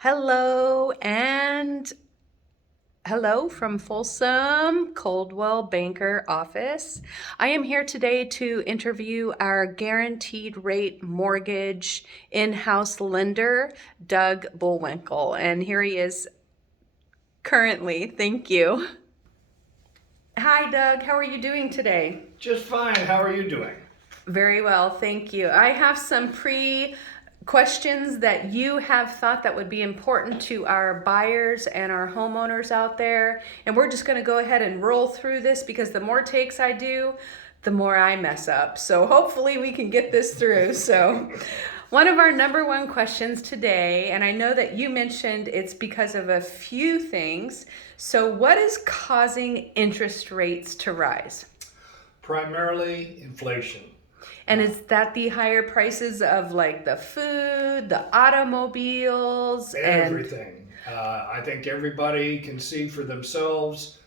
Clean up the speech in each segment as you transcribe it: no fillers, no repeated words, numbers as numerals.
Hello and hello from Folsom, Coldwell Banker office. I am here today to interview our guaranteed rate mortgage in-house lender, Doug Bullwinkle. And here he is currently. Thank you. Hi, Doug. How are you doing today? Just fine. How are you doing? Very well, thank you. I have some questions that you have thought that would be important to our buyers and our homeowners out there. And we're just going to go ahead and roll through this because the more takes I do, the more I mess up. So hopefully we can get this through. So one of our number one questions today, and I know that you mentioned it's because of a few things. So what is causing interest rates to rise? Primarily inflation. And is that the higher prices of like the food, the automobiles, and Everything. I think everybody can see for themselves.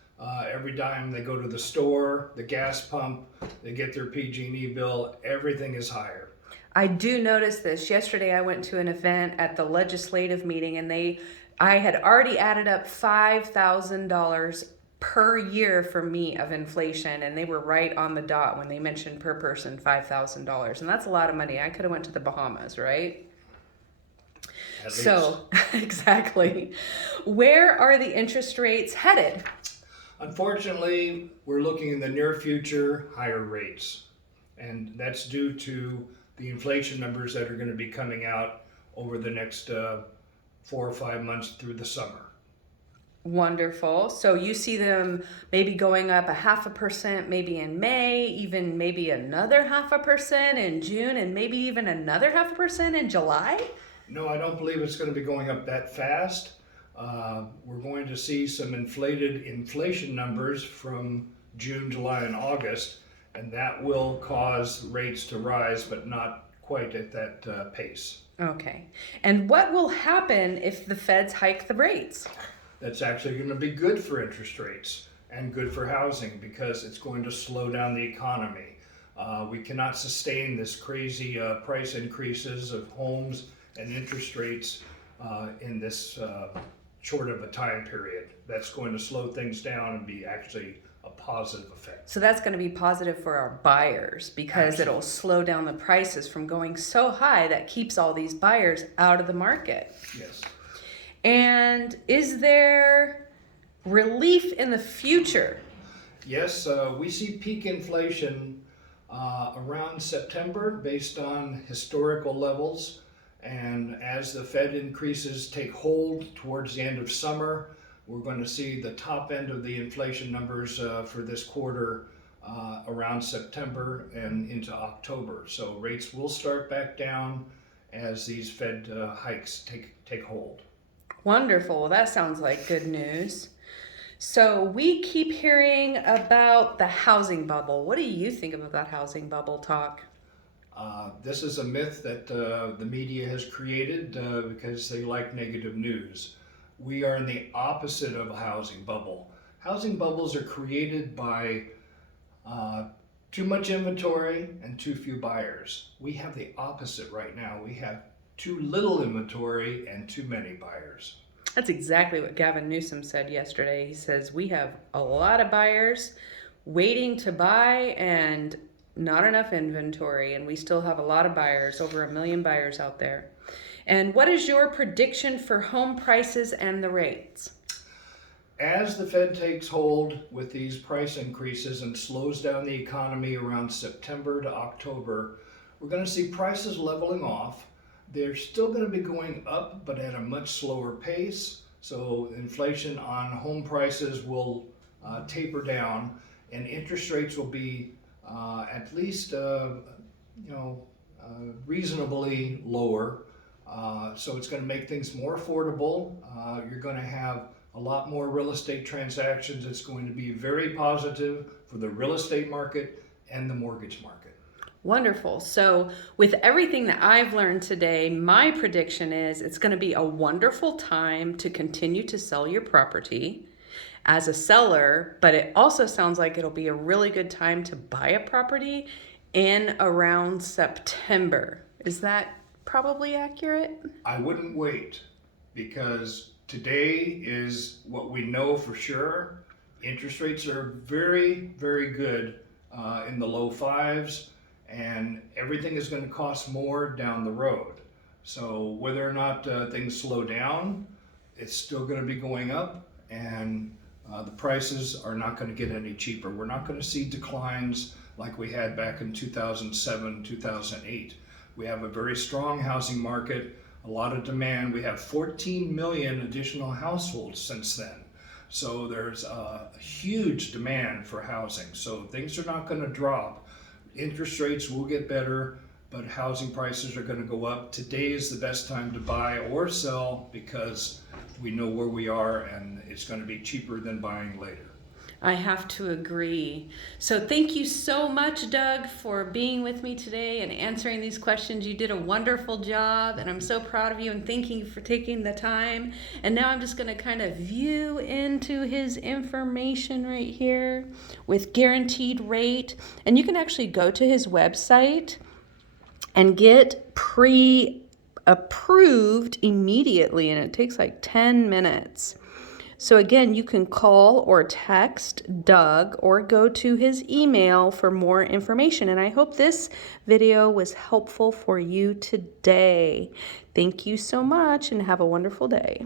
Every time they go to the store, the gas pump, they get their PG&E bill, everything is higher. I do notice this. Yesterday I went to an event at the legislative meeting and I had already added up $5,000 per year for me of inflation, and they were right on the dot when they mentioned per person $5,000. And that's a lot of money. I could have went to the Bahamas, right? At least. So, exactly. Where are the interest rates headed? Unfortunately, we're looking in the near future higher rates. And that's due to the inflation numbers that are going to be coming out over the next 4 or 5 months through the summer. Wonderful. So you see them maybe going up 0.5% maybe in May, even maybe another 0.5% in June, and maybe even another 0.5% in July? No, I don't believe it's going to be going up that fast. We're going to see some inflated inflation numbers from June, July, and August, and that will cause rates to rise, but not quite at that pace. Okay. And what will happen if the feds hike the rates? That's actually going to be good for interest rates and good for housing because it's going to slow down the economy. We cannot sustain this crazy price increases of homes and interest rates in this short of a time period. That's going to slow things down and be actually a positive effect. So that's going to be positive for our buyers because Absolutely. it'll slow down the prices from going so high that keeps all these buyers out of the market. Yes. And is there relief in the future? Yes, we see peak inflation around September based on historical levels. And as the Fed increases take hold towards the end of summer, we're going to see the top end of the inflation numbers for this quarter around September and into October. So rates will start back down as these Fed hikes take hold. Wonderful. Well, that sounds like good news. So we keep hearing about the housing bubble. What do you think about that housing bubble talk? This is a myth that the media has created because they like negative news. We are in the opposite of a housing bubble. Housing bubbles are created by too much inventory and too few buyers. We have the opposite right now. We have too little inventory and too many buyers. That's exactly what Gavin Newsom said yesterday. He says we have a lot of buyers waiting to buy and not enough inventory, and we still have a lot of buyers, over 1 million buyers out there. And what is your prediction for home prices and the rates? As the Fed takes hold with these price increases and slows down the economy around September to October, we're going to see prices leveling off. They're still going to be going up, but at a much slower pace. So inflation on home prices will taper down, and interest rates will be at least reasonably lower. So it's going to make things more affordable. You're going to have a lot more real estate transactions. It's going to be very positive for the real estate market and the mortgage market. Wonderful. So, with everything that I've learned today, my prediction is it's going to be a wonderful time to continue to sell your property as a seller, but it also sounds like it'll be a really good time to buy a property in around September. Is that probably accurate? I wouldn't wait. because today is what we know for sure. Interest rates are very, very good in the low fives, and everything is going to cost more down the road. So whether or not things slow down, it's still going to be going up, and the prices are not going to get any cheaper. We're not going to see declines like we had back in 2007, 2008. We have a very strong housing market, a lot of demand. We have 14 million additional households since then. So there's a huge demand for housing. So things are not going to drop. Interest rates will get better, but housing prices are going to go up. Today is the best time to buy or sell because we know where we are and it's going to be cheaper than buying later. I have to agree. So thank you so much, Doug, for being with me today and answering these questions. You did a wonderful job, and I'm so proud of you, and thank you for taking the time. And now I'm just going to kind of view into his information right here with guaranteed rate. And you can actually go to his website and get pre-approved immediately, and it takes like 10 minutes. So again, you can call or text Doug or go to his email for more information. And I hope this video was helpful for you today. Thank you so much and have a wonderful day.